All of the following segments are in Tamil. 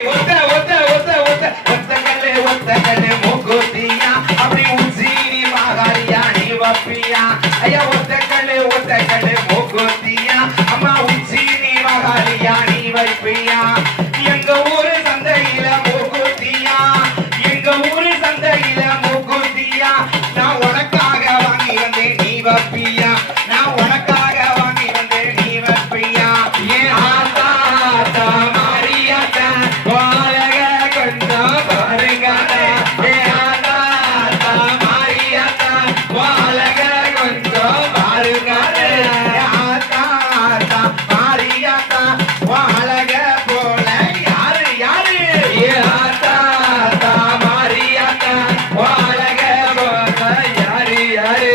ஒத்த ஒத்த ஒத்த ஒத்த ஒத்தக்கல்லு ஒத்தக்கல்லு மூக்குத்தியா அப்படி உச்சி நீ மகாரியா நீ வப்பியா ஐயா ஒத்தக்கல்லு மூக்குத்தியா அம்மா உச்சி நீ மகாரியா நீ வைப்பியா எங்க ஊரு சந்தையில மூக்குத்தியா எங்க ஊரு சந்தையில மூக்குத்தியா நான் உனக்காக வாங்கி வந்தேன் நீ வப்பியா நான் உனக்காக வாங்கி வந்தேன் நீ வப்பியா ஏன் ஆத்தா ஆத்தா மாரியாத்தா வாழக கொஞ்சம் பாருங்கடா ஏன் ஆத்தா ஆத்தா மாரியாத்தா வாழக கொஞ்சம் பாருங்கடா ஆத்தா ஆத்தா மாரியாத்தா வாழக போல யாரு யாரு ஏன் ஆத்தா ஆத்தா மாரியாத்தா வாழக போல யாரு யாரு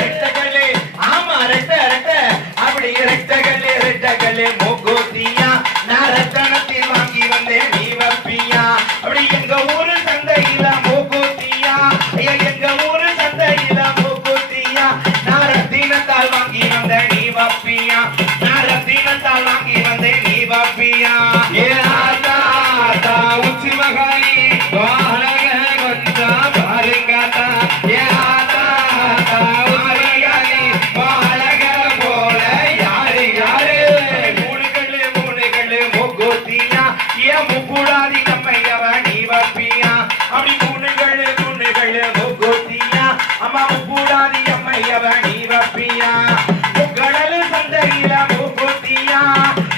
ரெட்டகல்லே ஆமா ரெட்ட ரெட்ட அப்படி ரெட்டகல்லே மூக்குத்தியா நான் ரத்தனத்தில் வாங்கி வந்தேன் நீ வப்பியா அப்படி எங்க ஊரு சந்தையில மூக்குத்தியா ஐயா எங்க ஊரு சந்தையில மூக்குத்தியா நான் ரத்தினத்தால் வாங்கி வந்தேன் நீ வப்பியா நான் ரத்தினத்தால் வாங்கி வந்தேன் நீ வப்பியா ஏ ஆத்தா ஆத்தா உச்சி மகாரி வாழக கொஞ்சம் பாருங்கத்தா ஏ ஆத்தா ஆத்தா மகாரி வாழக போல யாரு யாரு மூணு கல்லு மூக்குத்தியா ஏன் முக்கூடாதி நம்மையவ நீ வப்பியா அப்படி மூணு கல்லு மூக்குத்தியா அம்மா முக்கூடாதி அம்மையவ நீ வப்பியா முக்கடலு சந்தையில மூக்குத்தியா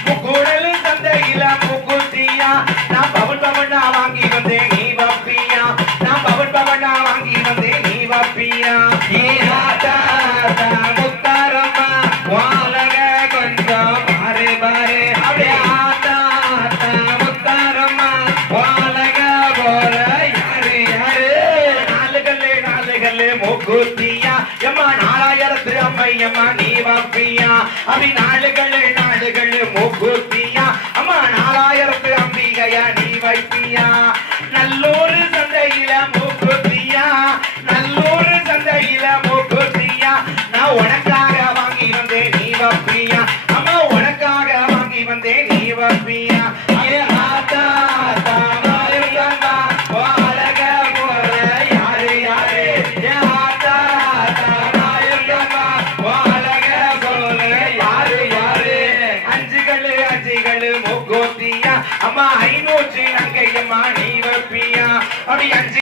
முக்கூடலு சந்தையில மூக்குத்தியா நான் பவனா வாங்கி வந்தேன் நீ வப்பியா நான் பவனா வாங்கி வந்தேன் நீ வப்பியா ஏ ஆத்தா ஆத்தா முத்தாரம்மா வாழக கொஞ்சம் பாரு பாரு அப்படியே ஆத்தா ஆத்தா முத்தாரம்மா வாழக போல யாரு யாரு நாலு கல்லு மூக்குத்தியா எம்மா 4000 அம்மையம்மா நீ வப்பியா அப்படி நாலு கல்லு மூக்குத்தியா அம்மா 4000 அம்பிகையா நீ வைப்பியா நல்லூர் சந்தையில மூக்குத்தியா நல்லூர் சந்தையில மூக்குத்தியா நான் உனக்காக வாங்கி வந்தேன் நீ வப்பியா அம்மா உனக்காக வாங்கி வந்தேன் நீ வப்பியா ஏ ஆத்தா ஆத்தா மாரியம்மா வாழக போல யாரு யாரு ஏ ஆத்தா ஆத்தா மாரியம்மா வாழக போல யாரு யாரு அஞ்சு கல்லு மூக்குத்தியா அம்மா 500 அங்கையம்மா நீ வப்பியா அப்படி அஞ்சு